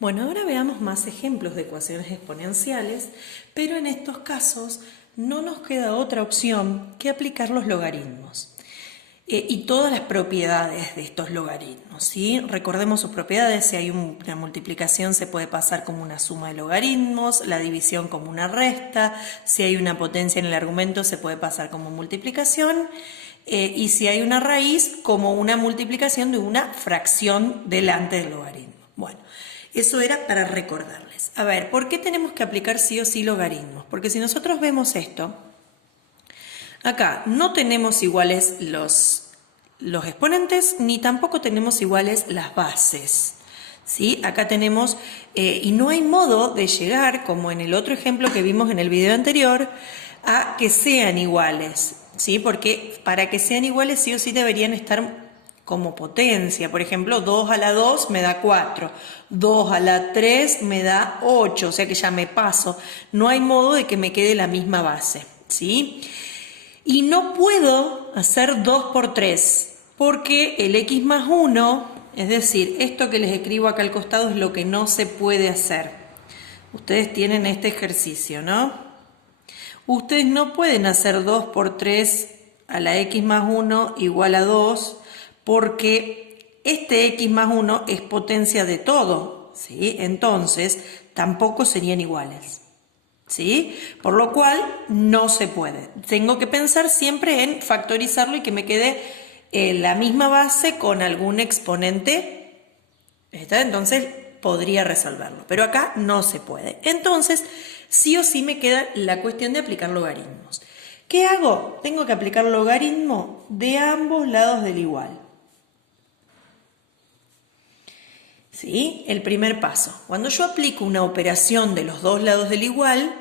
Bueno, ahora veamos más ejemplos de ecuaciones exponenciales, pero en estos casos no nos queda otra opción que aplicar los logaritmos y todas las propiedades de estos logaritmos, ¿sí? Recordemos sus propiedades: si hay una multiplicación se puede pasar como una suma de logaritmos, la división como una resta, si hay una potencia en el argumento se puede pasar como multiplicación, y si hay una raíz como una multiplicación de una fracción delante del logaritmo. Bueno, eso era para recordarles. A ver, ¿por qué tenemos que aplicar sí o sí logaritmos? Porque si nosotros vemos esto, acá no tenemos iguales los exponentes ni tampoco tenemos iguales las bases, ¿sí? Acá tenemos, y no hay modo de llegar, como en el otro ejemplo que vimos en el video anterior, a que sean iguales, ¿sí? Porque para que sean iguales sí o sí deberían estar como potencia. Por ejemplo, 2 a la 2 me da 4, 2 a la 3 me da 8, o sea que ya me paso. No hay modo de que me quede la misma base, ¿sí? Y no puedo hacer 2 por 3, porque el x más 1, es decir, esto que les escribo acá al costado es lo que no se puede hacer. Ustedes tienen este ejercicio, ¿no? Ustedes no pueden hacer 2 por 3 a la x más 1 igual a 2, porque este x más 1 es potencia de todo, ¿sí? Entonces, tampoco serían iguales, ¿sí? Por lo cual, no se puede. Tengo que pensar siempre en factorizarlo y que me quede la misma base con algún exponente. ¿Está? Entonces, podría resolverlo. Pero acá no se puede. Entonces, sí o sí me queda la cuestión de aplicar logaritmos. ¿Qué hago? Tengo que aplicar logaritmo de ambos lados del igual. ¿Sí? El primer paso. Cuando yo aplico una operación de los dos lados del igual,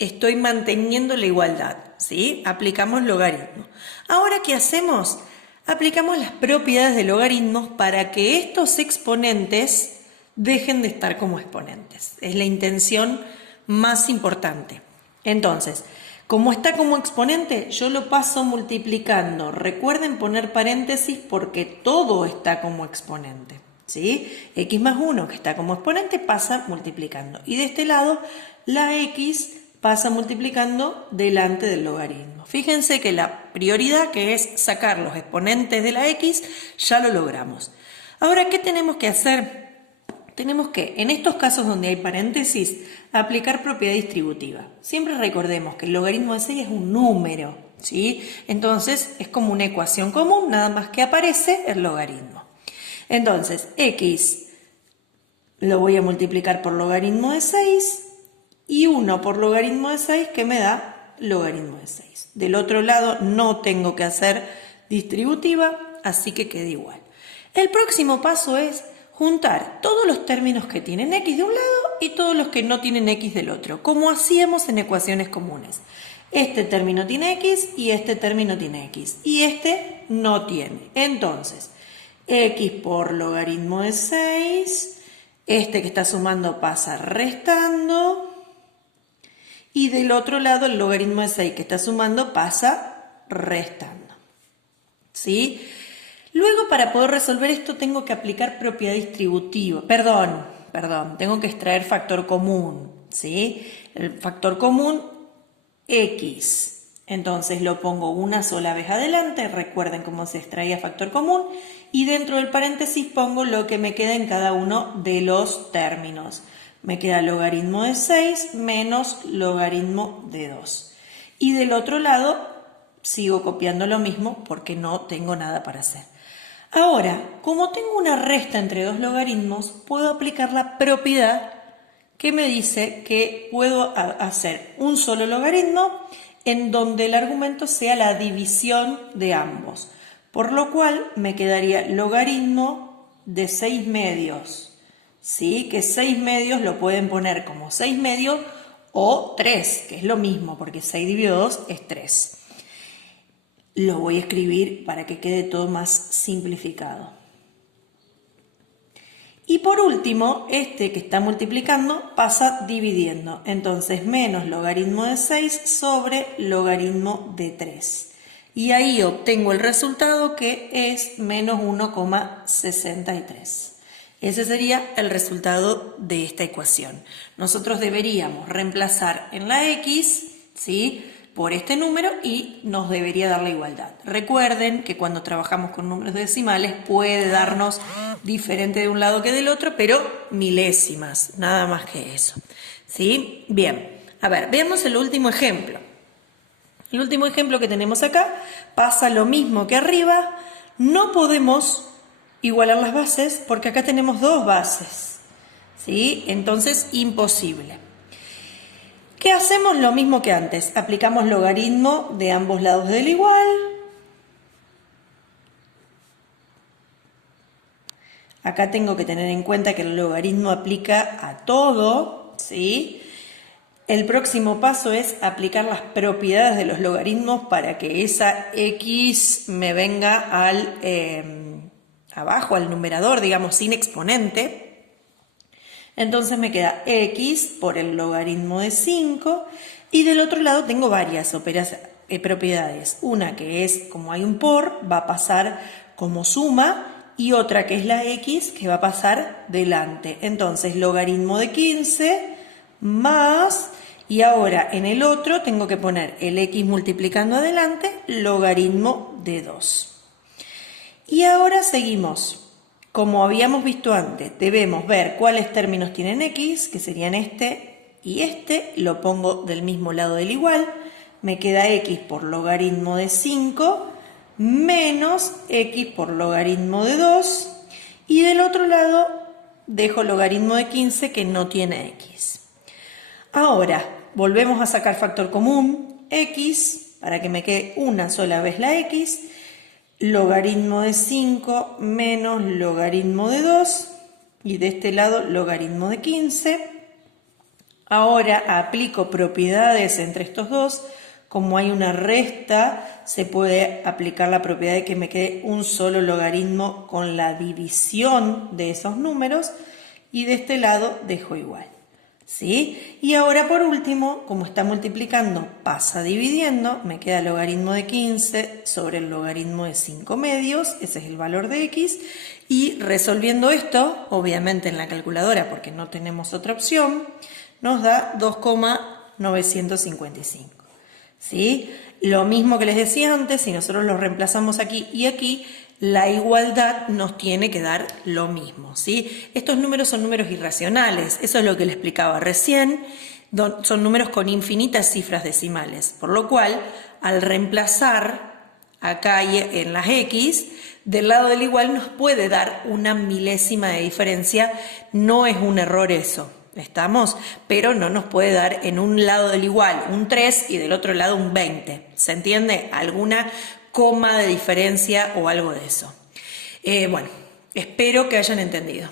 estoy manteniendo la igualdad, ¿sí? Aplicamos logaritmo. Ahora, ¿qué hacemos? Aplicamos las propiedades de logaritmos para que estos exponentes dejen de estar como exponentes. Es la intención más importante. Entonces, como está como exponente, yo lo paso multiplicando. Recuerden poner paréntesis porque todo está como exponente, ¿sí? X más 1, que está como exponente, pasa multiplicando. Y de este lado, la x pasa multiplicando delante del logaritmo. Fíjense que la prioridad, que es sacar los exponentes de la x, ya lo logramos. Ahora, ¿qué tenemos que hacer? Tenemos que, en estos casos donde hay paréntesis, aplicar propiedad distributiva. Siempre recordemos que el logaritmo de 6 es un número, ¿sí? Entonces, es como una ecuación común, nada más que aparece el logaritmo. Entonces, x lo voy a multiplicar por logaritmo de 6 y 1 por logaritmo de 6 que me da logaritmo de 6. Del otro lado no tengo que hacer distributiva, así que queda igual. El próximo paso es juntar todos los términos que tienen x de un lado y todos los que no tienen x del otro, como hacíamos en ecuaciones comunes. Este término tiene x y este término tiene x y este no tiene. Entonces, x por logaritmo de 6, este que está sumando pasa restando, y del otro lado el logaritmo de 6 que está sumando pasa restando, ¿sí? Luego, para poder resolver esto tengo que aplicar propiedad distributiva, perdón, tengo que extraer factor común, ¿sí? El factor común x, entonces lo pongo una sola vez adelante, recuerden cómo se extraía factor común, y dentro del paréntesis pongo lo que me queda en cada uno de los términos. Me queda logaritmo de 6 menos logaritmo de 2. Y del otro lado sigo copiando lo mismo porque no tengo nada para hacer. Ahora, como tengo una resta entre dos logaritmos, puedo aplicar la propiedad que me dice que puedo hacer un solo logaritmo en donde el argumento sea la división de ambos. Por lo cual me quedaría logaritmo de 6 medios. ¿Sí? Que 6 medios lo pueden poner como 6 medios o 3, que es lo mismo, porque 6 dividido 2 es 3. Lo voy a escribir para que quede todo más simplificado. Y por último, este que está multiplicando pasa dividiendo. Entonces, menos logaritmo de 6 sobre logaritmo de 3. Y ahí obtengo el resultado que es menos 1,63. Ese sería el resultado de esta ecuación. Nosotros deberíamos reemplazar en la x, ¿sí?, por este número y nos debería dar la igualdad. Recuerden que cuando trabajamos con números decimales puede darnos diferente de un lado que del otro, pero milésimas, nada más que eso. ¿Sí? Bien, a ver, veamos el último ejemplo. El último ejemplo que tenemos acá pasa lo mismo que arriba. No podemos igualar las bases porque acá tenemos dos bases, ¿sí? Entonces, imposible. ¿Qué hacemos? Lo mismo que antes. Aplicamos logaritmo de ambos lados del igual. Acá tengo que tener en cuenta que el logaritmo aplica a todo, ¿sí? El próximo paso es aplicar las propiedades de los logaritmos para que esa x me venga al abajo, al numerador, digamos, sin exponente. Entonces me queda x por el logaritmo de 5 y del otro lado tengo varias propiedades. Una que es, como hay un por, va a pasar como suma y otra que es la x que va a pasar delante. Entonces logaritmo de 15 más, y ahora en el otro tengo que poner el x multiplicando adelante, logaritmo de 2. Y ahora seguimos. Como habíamos visto antes, debemos ver cuáles términos tienen x, que serían este y este. Lo pongo del mismo lado del igual. Me queda x por logaritmo de 5 menos x por logaritmo de 2. Y del otro lado dejo logaritmo de 15 que no tiene x. Ahora, volvemos a sacar factor común, x, para que me quede una sola vez la x. Logaritmo de 5 menos logaritmo de 2 y de este lado logaritmo de 15. Ahora aplico propiedades entre estos dos. Como hay una resta, se puede aplicar la propiedad de que me quede un solo logaritmo con la división de esos números y de este lado dejo igual. ¿Sí? Y ahora por último, como está multiplicando, pasa dividiendo, me queda logaritmo de 15 sobre el logaritmo de 5 medios, ese es el valor de x, y resolviendo esto, obviamente en la calculadora porque no tenemos otra opción, nos da 2,955. ¿Sí? Lo mismo que les decía antes, si nosotros lo reemplazamos aquí y aquí, la igualdad nos tiene que dar lo mismo, ¿sí? Estos números son números irracionales, eso es lo que les explicaba recién, son números con infinitas cifras decimales, por lo cual, al reemplazar acá en las x, del lado del igual nos puede dar una milésima de diferencia, no es un error eso, ¿estamos? Pero no nos puede dar en un lado del igual un 3 y del otro lado un 20, ¿se entiende? Alguna coma de diferencia o algo de eso. Bueno, espero que hayan entendido.